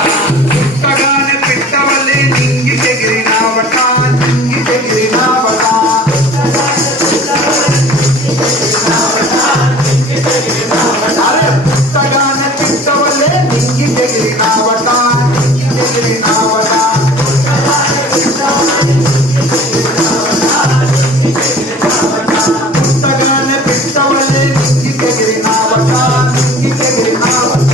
పుట్టగానే పెట్టవలే నింగి చెగిరినావట నింగి చెగిరినావట పుట్టగానే పెట్టవలే నింగి చెగిరినావట నింగి చెగిరినావట పుట్టగానే పెట్టవలే నింగి చెగిరినావట నింగి చెగిరినావట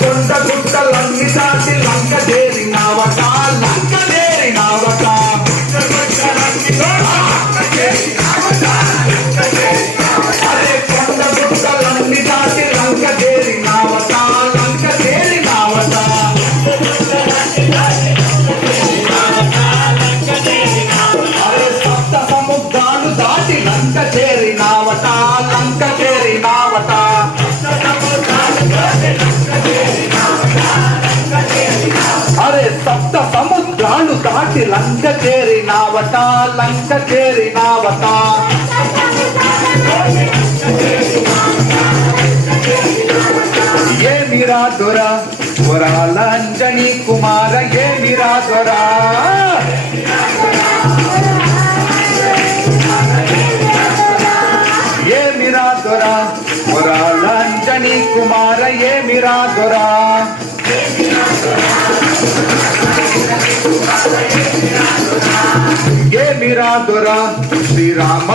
కొండ గుట్టలన్నీ దాటి లంక చేరినావట లంక చేరినావట అదే కొండ గుట్టలన్నీ దాటి లంక చేరినావట లంక చేరినావట అదే సప్త సముద్రాలు దాటి లంక చేరినావట లంక చేరినావట అరే సప్త సముద్రాలు దాటి లంక చేరినావట లంక చేరినావట ఏమిరా దొర వరాలంజని కుమార ఏమిరా దొర ఏమిరా దొర వరాలంజని కుమార ఏమిరా దొర ఏమిరా దొర శ్రీరామ